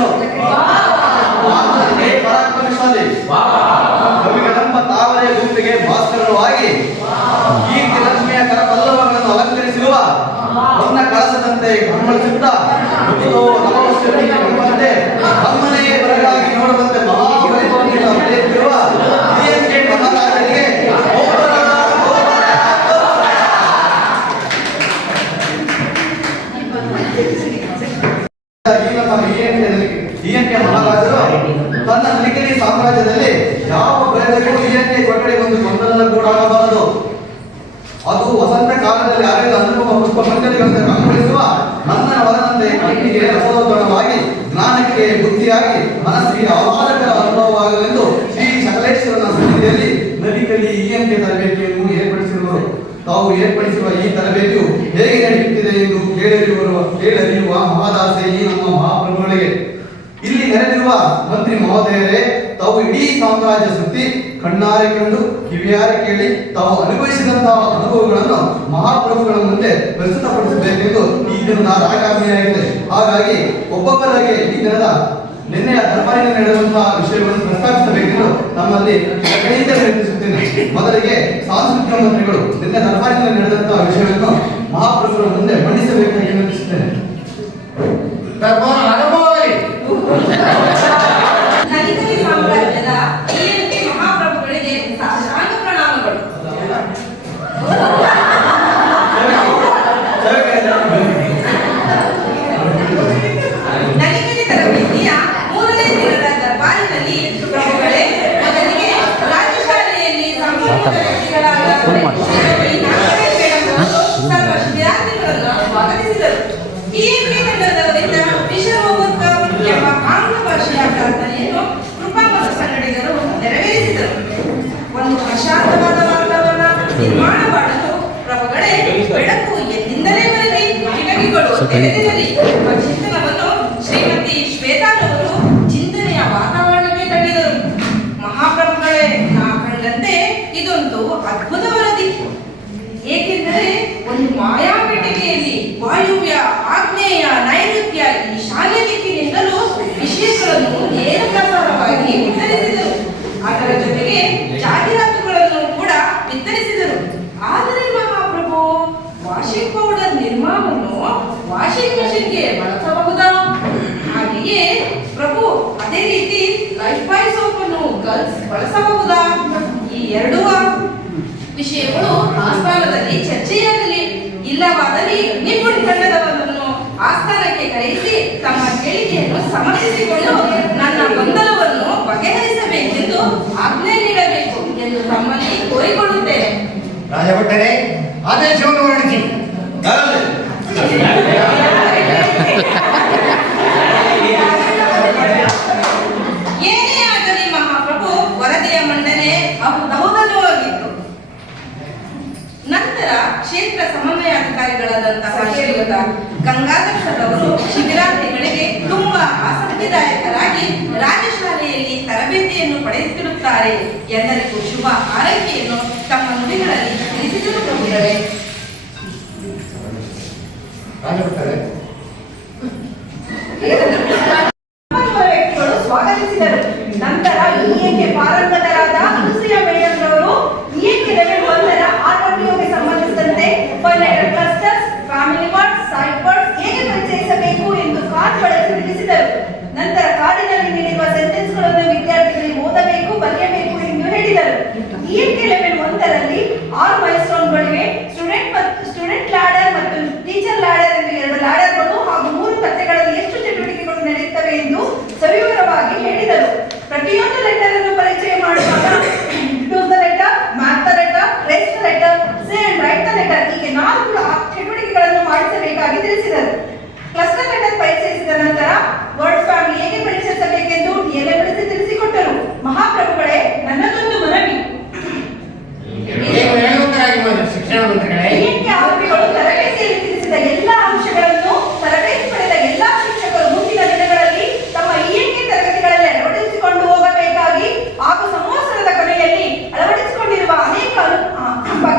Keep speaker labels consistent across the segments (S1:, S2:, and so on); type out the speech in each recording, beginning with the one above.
S1: ಹೆಸರು ಪರಾಕ್ರಮಶಾಲಿ ಕವಿಗಳಂಬ ತಾವರೆ ಗುಂಪಿಗೆ ಭಾಸ್ಕರರು ಆಗಿ ಕೀರ್ತಿ ಲಕ್ಷ್ಮಿಯ ಕರ ಪಲ್ಲವಗಳನ್ನು ಅಲಂಕರಿಸಿರುವ ನನ್ನ ಕಳಸದಂತೆ ಗಮನಿಸುತ್ತ ನಮಸ್ತೆ ಅಮ್ಮನೇ ಬರಗಾಗಿ ನೋಡುವಂತೆ ಮಹಾಪರಿಪೂರ್ಣ ನಡೆಯುತ್ತಿರುವ ಡಿಎಂಕೆ ಮಹಾರಾಜರಿಗೆ ಈ DMK ಮಹಾರಾಜರು ತನ್ನ ನಲಿಕಲಿ ಸಾಮ್ರಾಜ್ಯದಲ್ಲಿ ಯಾವ ಪ್ರಜೆಗೂ DMK ಕೊಠಡಿ ಒಂದು ಗೊಂದಲ ಕೂಡ ಆಗಬಾರದು ಅದು ವಸಂತ ಕಾಲದಲ್ಲಿ ಅರೆದ ಅನುಪಮ ಪುಷ್ಪ ಮಂಜರಿಗಳಂತೆ ಕಂಗೊಳಿಸುವ ನನ್ನ ವರನಂತೆ ಕಣ್ಣಿಗೆ ರಸೋದ್ಗಣವಾಗಿ ಜ್ಞಾನಕ್ಕೆ ಬುದ್ಧಿಯಾಗಿ, ಮನಸ್ಸಿಗೆ ಆಹ್ಲಾದಕರ ಅನುಭವವಾಗಲೆಂದು ಶ್ರೀ ಸಕಲೇಶ್ವರನ ಸನ್ನಿಧಿಯಲ್ಲಿ ನಲಿಕಲಿ ಇಎಂಕೆ ತರಬೇತಿಯನ್ನು ಏರ್ಪಡಿಸಿರುವರು. ತಾವು ಏರ್ಪಡಿಸಿರುವ ಈ ತರಬೇತಿಯು ಹೇಗೆ ನಡೆಯುತ್ತಿದೆ ಎಂದು ಕೇಳರಿಯುವ ಕೇಳಲಿರುವ ಮಹಾದಾಸೆ ಇಲ್ಲಿ ಮಂತ್ರಿ ಮಹೋದಯರೇ, ತಾವು ಇಡೀ ಸಾಮ್ರಾಜ್ಯ ಸುತ್ತಿ ಕಣ್ಣಾರೆ ಕಂಡು ಕಿವಿಯಾರೆ ಕೇಳಿ ತಾವು ಅನುಭವಿಸಿದಂತಹ ಅನುಭವಗಳನ್ನು ಮಹಾಪ್ರಭುಗಳ ಮುಂದೆ ಪ್ರಸ್ತುತಪಡಿಸಬೇಕೆಂದು ಈ ದಿನದ ರಾಜಕಾರಣಿಯಾಗಿದೆ ಹಾಗಾಗಿ ಒಬ್ಬೊಬ್ಬರಿಗೆ ಈ ದಿನದ ನಿನ್ನೆಯ ದರ್ಬಾರಿನ ನಡೆದಂತಹ ವಿಷಯವನ್ನು ಪ್ರಸ್ತಾಪಿಸಬೇಕೆಂದು ನಮ್ಮಲ್ಲಿ ಗಣಿತ ವಿನಂತಿಸುತ್ತೇನೆ. ಮೊದಲಿಗೆ ಸಾಂಸ್ಕೃತಿಕ ಮಂತ್ರಿಗಳು ನಿನ್ನೆ ದರ್ಬಾರಿನಲ್ಲಿ ನಡೆದಂತಹ ವಿಷಯವನ್ನು ಮಹಾಪ್ರಭುಗಳ ಮುಂದೆ ಮಂಡಿಸಬೇಕಾಗಿ ವಿನಂತಿಸುತ್ತೇನೆ
S2: ದರ್ಬಾರ ಅನುಭವದಲ್ಲಿ
S3: ಕಲಿಕಲಿ ಸಾಮ್ರಾಜ್ಯದ DMK ಮಹಾಪ್ರಭುಗಳಿಗೆ ಸಾಷ್ಟಾಂಗ ಪ್ರಣಾಮಗಳು ನಲಿಕಲಿ ತರಬೇತಿಯ ಮೂರನೇ ದಿನದ ದರ್ಬಾರಿನಲ್ಲಿ ಪ್ರಭುಗಳೇ ಮೊದಲಿಗೆ ರಾಜಶಾಲೆಯಲ್ಲಿ ಸಾಂಸ್ಕೃತಿಕ ವ್ಯಕ್ತಿಗಳಾದ ಶ್ರೀಮತಿ ನಾಗರಾಜ್ ಮೇಡಮ್ ಅವರು ಸರ್ವ ವಿದ್ಯಾರ್ಥಿಗಳನ್ನು ಸ್ವಾಗತಿಸಿದರು ಈ ತಂಡದವರಿಂದ ವಿಶ್ವಮೋಹಕ ಎಂಬ ಆಂಗ್ಲ ಭಾಷೆಯ ಪ್ರಾರ್ಥನೆಯನ್ನು ಸಂಗಡಿಗರು ನೆರವೇರಿಸಿದರು. ಒಂದು ಪ್ರಶಾಂತವಾದ ವಾತಾವರಣ ನಿರ್ಮಾಣ ಮಾಡಲು ಪ್ರಭುಗಳೇ ಬೆಳಕು ಎಲ್ಲಿಂದಲೇ ಬರಲಿ ಕಿಟಕಿಗಳು ತೆರೆದಿರಲಿ ಎಂಬ ಚಿಂತನವನ್ನು ಶ್ರೀಮತಿ ಶ್ವೇತಾರವರು ಚಿಂತನೆಯ ವಾತಾವರಣಕ್ಕೆ ತಳ್ಳಿದರು. ಮಹಾಪ್ರಭುಗಳೇ ನಾ ಕಂಡಂತೆ ಇದೊಂದು ಅದ್ಭುತ ವರದಿ ಏಕೆಂದರೆ ಒಂದು ಮಾಯಾಪೆಟ್ಟಿಗೆಯಲ್ಲಿ ಇಲ್ಲವಾದಲ್ಲಿ ನಿಪುಣ ತಂಡದವರನ್ನು ಆಸ್ಥಾನಕ್ಕೆ ಕರೆಯಿಸಿ ತಮ್ಮ ಹೇಳಿಕೆಯನ್ನು ಸಮರ್ಥಿಸಿಕೊಂಡು ನನ್ನ ಗೊಂದಲವನ್ನು ಬಗೆಹರಿಸಬೇಕೆಂದು ಆಜ್ಞೆ ನೀಡಬೇಕು ಎಂದು ತಮ್ಮಲ್ಲಿ ಕೋರಿಕೊಳ್ಳುತ್ತೇನೆ.
S2: ರಾಜಭಟ್ಟರೇ ಆದೇಶವನ್ನು ಹೊರಡಿಸಿ
S1: ಯಾರಲ್ಲಿ?
S3: ಏನೇ ಆಗಲಿ ಮಹಾಪ್ರಭು ವರದಿಯ ಮಂಡನೆ ಬಹುದಲವಾಗಿತ್ತು ನಂತರ ಕ್ಷೇತ್ರ ಸಮನ್ವಯಾಧಿಕಾರಿಗಳಾದಂತಹ ಶ್ರೀಯುತ ಗಂಗಾಧರ್ ಸರ್ ಅವರು ಶಿಬಿರಾರ್ಥಿಗಳಿಗೆ ತುಂಬಾ ಆಸಕ್ತಿದಾಯಕರಾಗಿ ರಾಜಶಾಲೆಯಲ್ಲಿ ತರಬೇತಿಯನ್ನು ಪಡೆಯುತ್ತಿರುತ್ತಾರೆ. ಎಲ್ಲರಿಗೂ ಶುಭ ಆರೈಕೆಯನ್ನು ತಮ್ಮ ನುಡಿಗಳಲ್ಲಿ ತಿಳಿಸಿದರು ಪ್ರಭುಗಳೇ ವ್ಯಕ್ತಿಗಳು ಸ್ವಾಗತಿಸಿದರು. ನಂತರ ಪಾರಂಗತರಾದ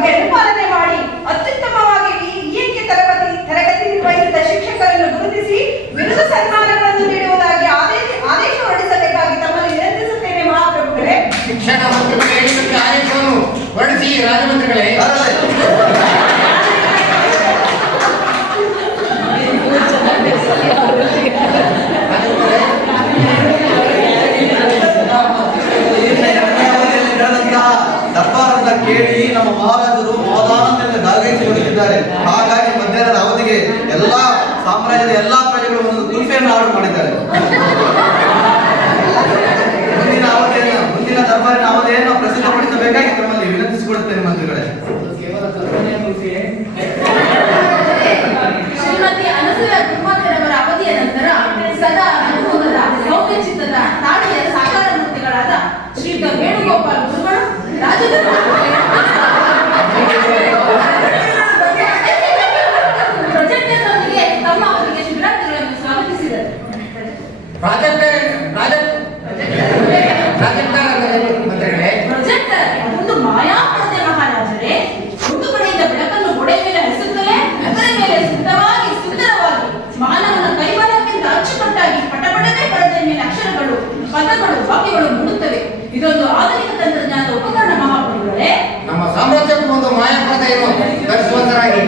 S3: ಪರಿಪಾಲನೆ ಮಾಡಿ ಅತ್ಯುತ್ತಮವಾಗಿ ಇಎನ್ಕೆ ತರಗತಿ ತರಗತಿ ನಿರ್ವಹಿಸಿದ ಶಿಕ್ಷಕರನ್ನು ಗುರುತಿಸಿ ವಿರುದ್ಧ ಸನ್ಮಾನಗಳನ್ನು ನೀಡುವುದಾಗಿ ಆದೇಶ ಆದೇಶ ಹೊರಡಿಸಬೇಕಾಗಿ ತಮ್ಮಲ್ಲಿ ವಿನಂತಿಸುತ್ತೇನೆ ಮಹಾಪ್ರಭುಗಳೇ. ಶಿಕ್ಷಣ ಮತ್ತು ಕಲಿಕೆ ಆದೇಶವನ್ನು ಹೊರಡಿಸಿ
S4: ರಾಜಮಂತ್ರಿಗಳೇ
S1: ನಮ್ಮ ಮಹಾರಾಜ ಗಾಗೈಸಿಕೊಂಡಿದ್ದಾರೆ ಹಾಗಾಗಿ ಮಧ್ಯಾಹ್ನದ ಅವಧಿಗೆ ಎಲ್ಲಾ ಸಾಮ್ರಾಜ್ಯದ ಎಲ್ಲಾ ಪ್ರಜೆಗಳು ಒಂದು ಕುಲ್ಫಿಯನ್ನು ಆರ್ಡರ್ ಮಾಡಿದ್ದಾರೆ.
S2: ಪದಗಳು ವಾಕ್ಯಗಳು ಮೂಡುತ್ತವೆ. ಇದೊಂದು ಆಧುನಿಕ ತಂತ್ರಜ್ಞಾನದ ಉಪಕರಣ ಮಹಾಪುರುಗಳೇ
S4: ನಮ್ಮ ಸಾಮ್ರಾಜ್ಯಕ್ಕೂ ಒಂದು ಮಾಯಾಪದೆಯನ್ನು ಧರಿಸುವಂತರಾಗಿ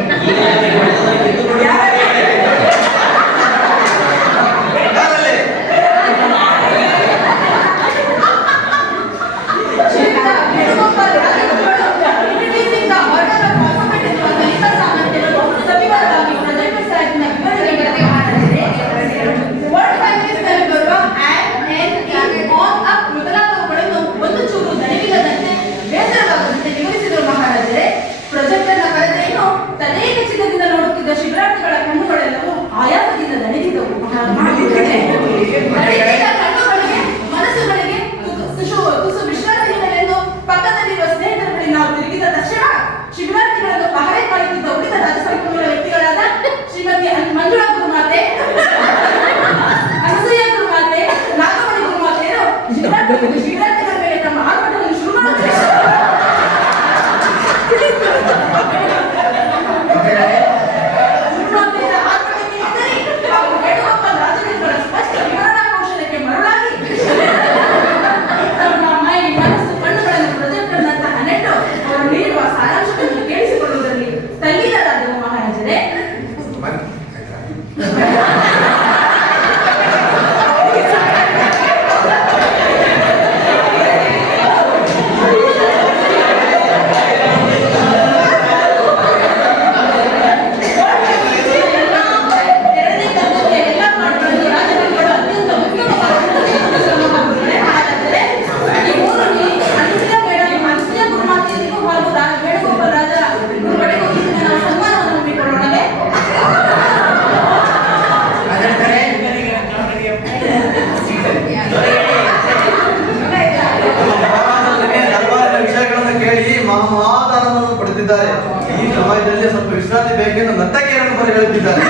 S1: ಬೇಕೆಂದು ನರ್ತಕಿಯರನ್ನು ಬರ ಹೇಳುತ್ತಿದ್ದಾರೆ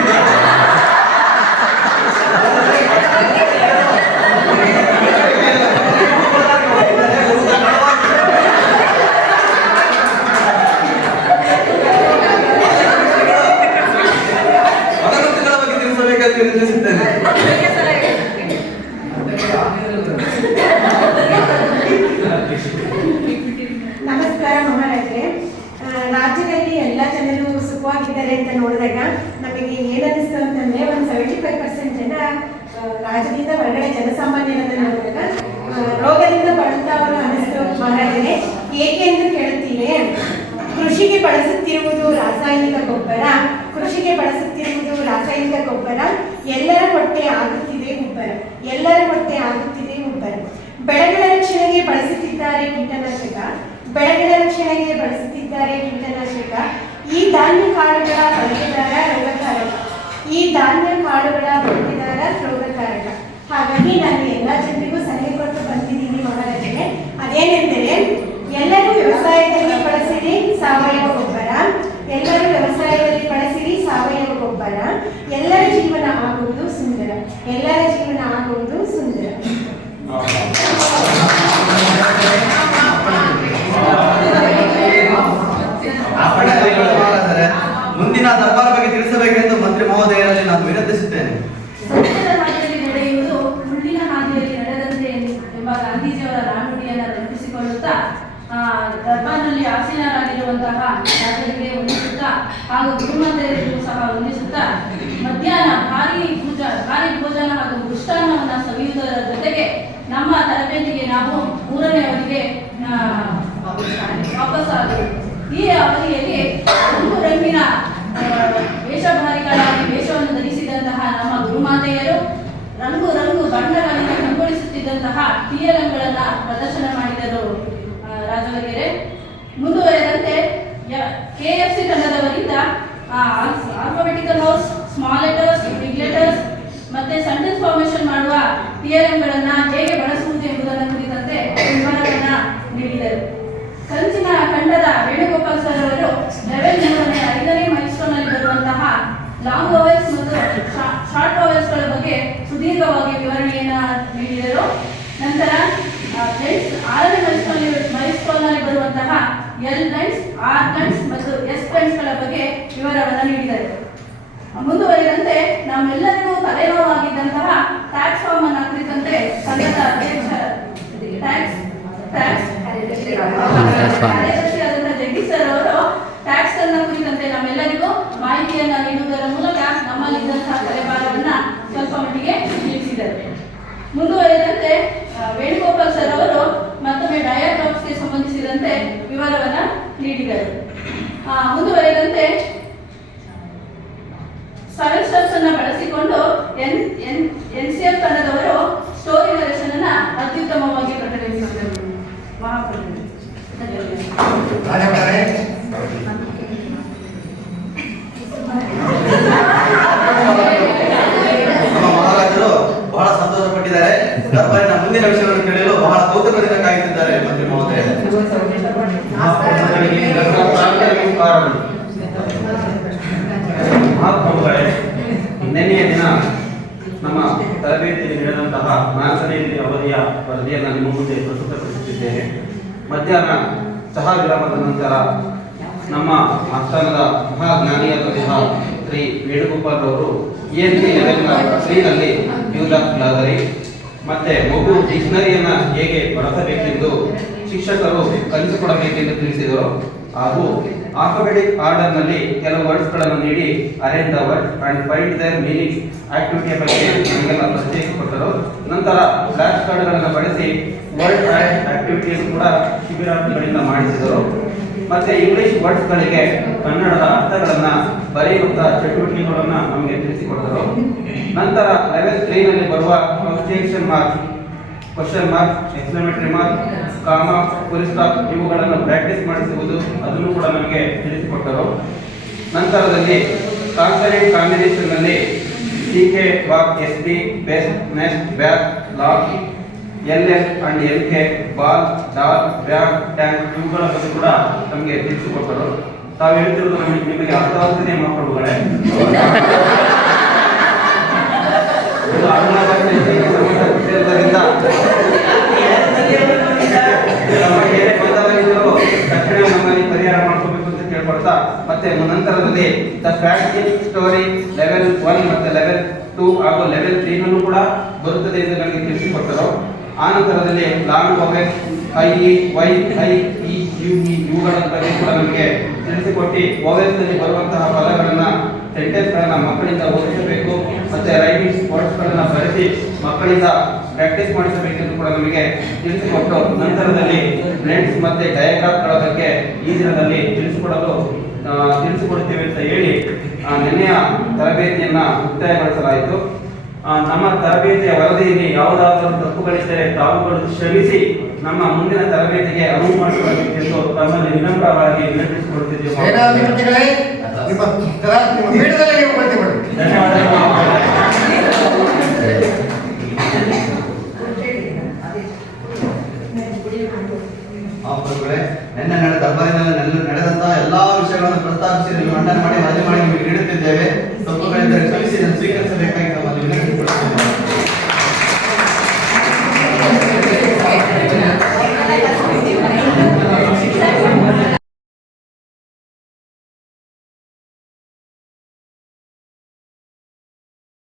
S1: ಬಗ್ಗೆ ತಿಳಿಸಬೇಕೆಂದು ವಿನಂತಿಸುತ್ತೇನೆ
S5: ನಮಸ್ಕಾರ ಮಹಾರಾಜರೇ ಆ, ರಾಜ್ಯದಲ್ಲಿ ಎಲ್ಲ ಜನರು ಸುಖವಾಗಿದ್ದಾರೆ ಅಂತ ನೋಡಿದಾಗ ನಮಗೆ ಏನನ್ನಿಸ್ತು ಅಂತಂದ್ರೆ ಒಂದು ಸೆವೆಂಟಿ ಫೈವ್ ಪರ್ಸೆಂಟ್ ಜನ ರಾಜ್ಯದಿಂದ ಹೊರಗಡೆ ಜನಸಾಮಾನ್ಯರನ್ನ ನೋಡಿದಾಗ ರೋಗದಿಂದ ಬಳಲ್ತಾವರು ಅನ್ನಿಸ್ತು ಮಹಾರಾಜರೇ ಏಕೆ ಎಂದು ಕೇಳುತ್ತೀರಿ ಕೃಷಿಗೆ ಬಳಸುತ್ತಿರುವುದು ರಾಸಾಯನಿಕ ಗೊಬ್ಬರ, ಕೃಷಿಗೆ ಬಳಸುತ್ತಿರುವುದು ರಾಸಾಯನಿಕ ಗೊಬ್ಬರ, ಎಲ್ಲರ ಹೊಟ್ಟೆ ಆಗುತ್ತಿದೆ ಗೊಬ್ಬರ, ಎಲ್ಲರ ಹೊಟ್ಟೆ ಆಗುತ್ತಿದೆ ಗೊಬ್ಬರ. ಬೆಳೆಗಳ ರಕ್ಷಣೆಗೆ ಬಳಸುತ್ತಿದ್ದಾರೆ ಕೀಟನಾಶಕ, ಬೆಳೆಗಳ ರಕ್ಷಣೆಗೆ ಬಳಸುತ್ತಿದ್ದಾರೆ ಕೀಟನಾಶಕ ಈ ಧಾನ್ಯ ಕಾಳುಗಳ ಬಳಕೆದಾರ ರೋಗಕಾರಕ. ಈ ಧಾನ್ಯ ಕಾಳುಗಳ ಬಳಕೆದಾರ ರೋಗಕಾರಕ. ಹಾಗಾಗಿ ನಾನು ಎಲ್ಲ ಜನರಿಗೂ ಸಲಹೆ ಕೊಟ್ಟು ಬಂದಿದ್ದೀನಿ ಮಹಾರಾಜರಿಗೆ ಅದೇನೆಂದರೆ, ಎಲ್ಲರೂ ವ್ಯವಸಾಯದಲ್ಲಿ ಬಳಸಿರಿ, ಸಾವಯವ ಗೊಬ್ಬರ. ಎಲ್ಲರೂ ವ್ಯವಸಾಯದಲ್ಲಿ ಬಳಸಿರಿ, ಸಾವಯವ ಗೊಬ್ಬರ. ಎಲ್ಲರ ಜೀವನ ಆಗುವುದು ಸುಂದರ. ಎಲ್ಲರ ಜೀವನ
S4: ಹಾಗೂ ಗುರುಮಂದಿರಗಳು ಸಹ ವಂದಿಸುತ್ತಾ ಮಧ್ಯಾಹ್ನ ಭಾರಿ ಪೂಜಾ, ಭಾರಿ ಭೋಜನ ಹಾಗೂ ಮೃಷ್ಟಾನ್ನವನ್ನು ಸವಿಯುವುದರ ಜೊತೆಗೆ ನಮ್ಮ ತರಬೇತಿಗೆ ನಾವು ಮೂರನೇ ಅವಧಿಗೆ ವಾಪಸ್ ಈ ಅವಧಿಯಲ್ಲಿ ಒಂದು ರಂಗಿನ ವೇಷಭಾರಿಗಳಾಗಿ ವೇಷವನ್ನು ಧರಿಸಿದಂತಹ ನಮ್ಮ ಗುರುಮಾತೆಯರು ರಂಗು ರಂಗು ಬಣ್ಣಗಳನ್ನು ಕಂಗೊಳಿಸುತ್ತಿದ್ದಂತಹ ತೀಯರಂಗಳನ್ನು ಪ್ರದರ್ಶನ ಮಾಡಿದರು ರಾಜವಗೆರೆ ಮುಂದುವರೆದಂತೆ K F C ತಂಡದವರಿಂದ alphabetical house small letters big letters ಮತ್ತೆ ಸೆಂಟೆನ್ಸ್ ಫಾರ್ಮೇಶನ್ ಮಾಡುವ ಟಿಯಲಂಗಳನ್ನ ಹೇಗೆ ಬಳಸುವುದು ಎಂಬುದನ್ನು ಕುರಿತಂತೆ ವಿವರವನ್ನ ನೀಡಿದರು. ಕಂಚಿನ ಖಂಡದ ವೇಣುಗೋಪಾಲ್ ಸರ್ ಅವರು ಲೆವೆಲ್ ಮೂರನೇ ಐದನೇ ಮೈಲ್ಸ್ಟೋನ್ ಅಲ್ಲಿ ಬರುವಂತಹ ಲಾಂಗ್ ವವೆಲ್ಸ್ ಮತ್ತು ಶಾರ್ಟ್ ವವೆಲ್ಸ್ಗಳ ಬಗ್ಗೆ ಸುದೀರ್ಘವಾಗಿ ವಿವರಣೆಯನ್ನ ನೀಡಿದರು. ನಂತರ ಆರನೇ ಮೈಲ್ಸ್ಟೋನ್ ಮೈಲ್ಸ್ಟೋನ್ ಅಲ್ಲಿ ಬರುವಂತಹ ಎಲ್ ಲೈನ್ಸ್ ಆರ್ ಲೈನ್ಸ್ ಮತ್ತು ಎಸ್ ಲೈನ್ಸ್ಗಳ ಬಗ್ಗೆ ವಿವರವನ್ನ ನೀಡಿದರು ಮುಂದುವರಿದಂತೆ ನಮ್ಮೆಲ್ಲರಿಗೂ ತಲೆನೋವಾಗಿದ್ದಂತಹ ಟ್ಯಾಕ್ಸ್ ಫಾರ್ಮ್ ಅನ್ನ ಕುರಿತಂತೆ ಸಂಘದ ಅಧ್ಯಕ್ಷ ಟ್ಯಾಕ್ಸ್ ಟ್ಯಾಕ್ಸ್ ಕಾರ್ಯದರ್ಶಿಯಾದಂತಹ ಜಗದೀಶ್ ಸರ್ ಅವರು ಟ್ಯಾಕ್ಸ್ ಅನ್ನ ಕುರಿತಂತೆ ನಮ್ಮೆಲ್ಲರಿಗೂ ಮಾಹಿತಿಯನ್ನ ನೀಡುವುದರ ಮೂಲಕ ನಮ್ಮಲ್ಲಿದ್ದಂತಹ ತಲೆಭಾರವನ್ನ ಸ್ವಲ್ಪ ಮಟ್ಟಿಗೆ ತಿಳಿಸಿದ್ದಾರೆ. ಮುಂದುವರಿದಂತೆ ವೇಣುಗೋಪಾಲ್ ಸರ್ ಅವರು ಮತ್ತೊಮ್ಮೆ ಗೆ ಸಂಬಂಧಿಸಿದಂತೆ ವಿವರವನ್ನ ನೀಡಿದರು. ಮುಂದುವರಿದಂತೆ ಸೆವೆನ್ ಸ್ಟೆಪ್ಸ್ ಅನ್ನ ಬಳಸಿಕೊಂಡು N N N C F ತಂಡದವರು ಸ್ಟೋರಿ ನರೇಶನ್ ಅನ್ನ ಅತ್ಯುತ್ತಮವಾಗಿ ಪ್ರಕಟಿಸಿದರು.
S1: ಬಹಳ ಸಂತೋಷ ಪಟ್ಟಿದ್ದಾರೆ ಮುಂದಿನ ವಿಷಯವನ್ನು ಕೇಳಲು ಬಹಳ ಕೌತುಕದಿಂದ ಕಾಯುತ್ತಿದ್ದಾರೆ ಮಂತ್ರಿ ಮಹೋದಯ.
S6: ನಿನ್ನೆಯ ದಿನ ನಮ್ಮ ತರಬೇತಿಯಲ್ಲಿ ನಡೆದಂತಹ ನಾಲ್ಕನೇ ಅವಧಿಯ ವರದಿಯನ್ನು ನಿಮ್ಮ ಮುಂದೆ ಪ್ರಸ್ತುತಪಡಿಸುತ್ತಿದ್ದೇನೆ. ಮಧ್ಯಾಹ್ನ ಚಹಾ ವಿರಾಮದ ನಂತರ ನಮ್ಮ ಆಸ್ಥಾನದ ಮಹಾಜ್ಞಾನಿಯಾದಂತಹ ಶ್ರೀ ವೇಣುಗೋಪಾಲ್ ಅವರು ಎನ್ ಸಿ ತ್ರೀನಲ್ಲಿ ಯೂದಾಗಲಾದರೆ ಮತ್ತೆ ಮಗು ಡಿಕ್ಷನರಿಯನ್ನ ಹೇಗೆ ಬಳಸಬೇಕೆಂದು ಶಿಕ್ಷಕರು ಕಲಿಸಿಕೊಡಬೇಕೆಂದು ತಿಳಿಸಿದರು. ಹಾಗೂ ಆಲ್ಫಾಬೆಟಿಕ್ ಆರ್ಡರ್ನಲ್ಲಿ ಕೆಲವು ವರ್ಡ್ಸ್ಗಳನ್ನು ನೀಡಿ arrange the word and find their meaning ಆಕ್ಟಿವಿಟಿಯ ಬಗ್ಗೆ ನಮಗೆಲ್ಲ ಪ್ರತ್ಯೇಕ ಕೊಟ್ಟರು. ನಂತರ ಫ್ಲಾಶ್ ಕಾರ್ಡ್ಗಳನ್ನು ಬಳಸಿ ವರ್ಡ್ ಆ್ಯಂಡ್ ಆಕ್ಟಿವಿಟೀಸ್ ಕೂಡ ಶಿಬಿರಾರ್ಥಿಗಳಿಂದ ಮಾಡಿಸಿದರು. ಮತ್ತೆ ಇಂಗ್ಲಿಷ್ ವರ್ಡ್ಸ್ಗಳಿಗೆ ಕನ್ನಡದ ಅರ್ಥಗಳನ್ನ ಬರೆಯುವಂತ ಚಟುವಟಿಕೆಗಳನ್ನ ನಮಗೆ ತಿಳಿಸಿಕೊಟ್ಟರು ನಂತರ ಲೆವೆಲ್ ತ್ರೀ ಬರುವ objection mark question mark exclamatory mark comma stop ಇವುಗಳನ್ನು ಪ್ರಾಕ್ಟೀಸ್ ಮಾಡಿಸುವುದು ಅದನ್ನು ಕೂಡ ನಮಗೆ ತಿಳಿಸಿಕೊಟ್ಟರು. ನಂತರದಲ್ಲಿ consonant ಕಾಂಬಿನೇಷನ್ನಲ್ಲಿ C K walk S B best nest back lock L S and L K ball doll bag tank ಇವುಗಳ ಬಗ್ಗೆ ಕೂಡ ನಮಗೆ ತಿಳಿಸಿಕೊಟ್ಟರು ತಾವು ಹೇಳ್ತಿರೋದು ನಮಗೆ ನಿಮಗೆ ಅರ್ಥವಾಗ್ತದೆ ಮಕ್ಕಳುಗಳೇ ತಕ್ಷಣ ನಮ್ಮಲ್ಲಿ ಪರಿಹಾರ ಮಾಡ್ಕೋಬೇಕು ಅಂತ ಕೇಳ್ಕೊಳ್ತಾ, ಮತ್ತೆ ನಂತರದಲ್ಲಿ the fact story level one ಮತ್ತೆ ಲೆವೆಲ್ ಟೂ ಹಾಗೂ ಲೆವೆಲ್ ತ್ರೀನಲ್ಲೂ ಕೂಡ ಬರುತ್ತದೆ ಎಂದು ನಮಗೆ ತಿಳಿಸಿಕೊಟ್ಟರು ಆ ನಂತರದಲ್ಲಿ long vowel I E Y, I, E, U, E ಇವುಗಳ ಬಗ್ಗೆ ಕೂಡ ನಮಗೆ ತಿಳಿಸಿಕೊಟ್ಟು ವೊವೆಲ್ಸ್ನಲ್ಲಿ ಬರುವಂತಹ ಪದಗಳನ್ನು ಸೆಂಟೆನ್ಸ್ಗಳನ್ನು ಮಕ್ಕಳಿಂದ ಓದಿಸಬೇಕು, ಮತ್ತು ರೈಟಿಂಗ್ ಸ್ಪೋರ್ಟ್ಸ್ಗಳನ್ನು ಗಳನ್ನ ಬರೆಸಿ ಮಕ್ಕಳಿಂದ ಪ್ರಾಕ್ಟೀಸ್ ಮಾಡಿಸಬೇಕೆಂದು ಕೂಡ ನಮಗೆ ತಿಳಿಸಿಕೊಟ್ಟು ನಂತರದಲ್ಲಿ ಬ್ಲೆಂಡ್ಸ್ ಮತ್ತು ಡಯಾಗ್ರಾಫ್ಗಳ ಬಗ್ಗೆ ಈ ದಿನದಲ್ಲಿ ತಿಳಿಸಿಕೊಡಲು ತಿಳಿಸಿಕೊಡುತ್ತೇವೆ ಅಂತ ಹೇಳಿ ನಿನ್ನೆಯ ತರಬೇತಿಯನ್ನು ಮುಕ್ತಾಯಗೊಳಿಸಲಾಯಿತು. ನಮ್ಮ ತರಬೇತಿಯ ವರದಿಯಲ್ಲಿ ಯಾವುದಾದರೂ ತಪ್ಪುಗಳಿದ್ದರೆ ತಾವುಗಳು ಶ್ರಮಿಸಿ ನಮ್ಮ ಮುಂದಿನ ತರಬೇತಿಗೆ ಅನುವು ಮಾಡಿಕೊಳ್ಳಬೇಕೆಂದು ತಮ್ಮಲ್ಲಿ ವಿನಮ್ರವಾಗಿ ವಿನಂತಿಸಿಕೊಳ್ಳುತ್ತಿದ್ದೇವೆ.
S1: ನಿನ್ನೆ ನಡೆದ ದರ್ಬಾರಿನಲ್ಲಿ ನೆಲ- ನಡೆದಂತಹ ಎಲ್ಲಾ ವಿಷಯಗಳನ್ನು ಪ್ರಸ್ತಾಪಿಸಿ ನೀವು ಮಂಡನೆ ಮಾಡಿ.